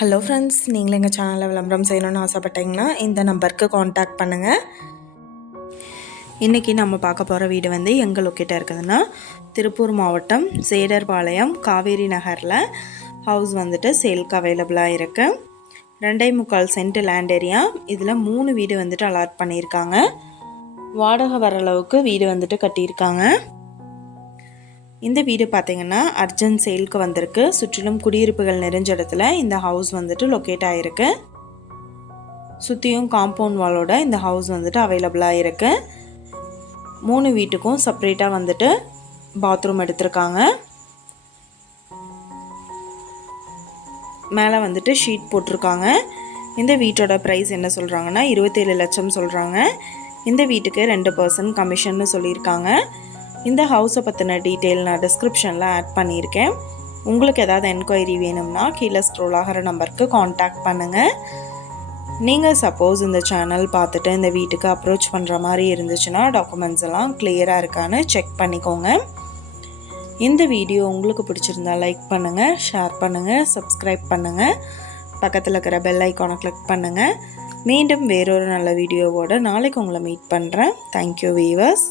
Hello friends, நீங்களும் எங்கள் சேனலில் விளம்பரம் செய்யணும்னு ஆசைப்பட்டீங்கன்னா இந்த நம்பருக்கு காண்டாக்ட் பண்ணுங்கள். இன்றைக்கி நம்ம பார்க்க போகிற வீடு வந்து எங்கே லொக்கேட்டாக இருக்குதுன்னா, திருப்பூர் மாவட்டம் சேடர்பாளையம் காவேரி நகரில் ஹவுஸ் வந்துட்டு சேல்க்கு அவைலபிளாக இருக்குது. 2.25 சென்ட் லேண்ட் ஏரியா. இதில் 3 வீடு வந்துட்டு அலாட் பண்ணியிருக்காங்க. வாடகை வர அளவுக்கு வீடு வந்துட்டு கட்டியிருக்காங்க. இந்த வீடு பார்த்திங்கன்னா அர்ஜென்ட் சேலுக்கு வந்திருக்கு. சுற்றிலும் குடியிருப்புகள் நிறைஞ்ச இடத்துல இந்த ஹவுஸ் வந்துட்டு லொக்கேட் ஆகிருக்கு. சுற்றியும் காம்பவுண்ட் வாலோட இந்த ஹவுஸ் வந்துட்டு அவைலபிளாக இருக்குது. 3 வீட்டுக்கும் செப்ரேட்டாக வந்துட்டு பாத்ரூம் எடுத்திருக்காங்க. மேலே வந்துட்டு ஷீட் போட்டிருக்காங்க. இந்த வீட்டோட ப்ரைஸ் என்ன சொல்கிறாங்கன்னா 27 லட்சம் சொல்கிறாங்க. இந்த வீட்டுக்கு 2% கமிஷன்னு சொல்லியிருக்காங்க. இந்த ஹவுஸை பற்றின டீட்டெயில் நான் டிஸ்கிரிப்ஷனில் ஆட் பண்ணியிருக்கேன். உங்களுக்கு ஏதாவது என்கொயரி வேணும்னா கீழே ஸ்க்ரோல் ஆகிற நம்பருக்கு காண்டாக்ட் பண்ணுங்கள். நீங்கள் சப்போஸ் இந்த சேனல் பார்த்துட்டு இந்த வீட்டுக்கு அப்ரோச் பண்ணுற மாதிரி இருந்துச்சுன்னா டாக்குமெண்ட்ஸ் எல்லாம் கிளியராக இருக்கான்னு செக் பண்ணிக்கோங்க. இந்த வீடியோ உங்களுக்கு பிடிச்சிருந்தா லைக் பண்ணுங்கள், ஷேர் பண்ணுங்கள், சப்ஸ்கிரைப் பண்ணுங்கள். பக்கத்தில் இருக்கிற பெல் ஐக்கானை கிளிக் பண்ணுங்கள். மீண்டும் வேறொரு நல்ல வீடியோவோடு நாளைக்கு உங்களை மீட் பண்ணுறேன். Thank you viewers.